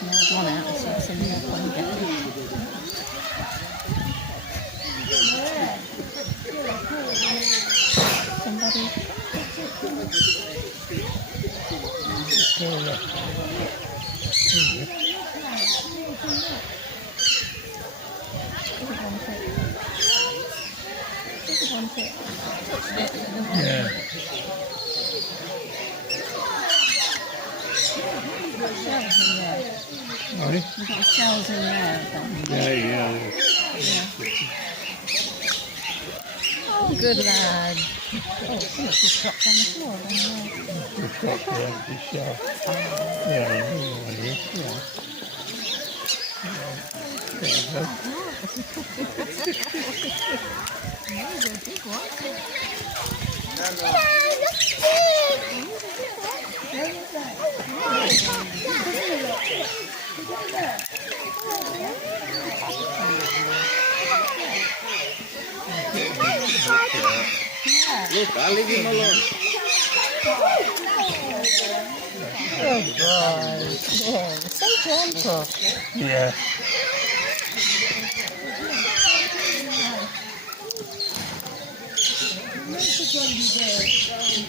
an old one out and see if it's a new one get somebody. Yeah. Sorry? You've got shells in there. Yeah. Oh, good lad. Oh, it's just dropped on the floor. Just got the empty shell. Yeah, I knew one here. Yeah. There you go. There's a big one. Look, I'll leave him alone. Good boy. Yeah, so gentle. Yeah.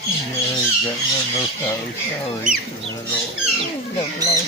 Yeah, getting enough out of sorry for the Lord. Lovely.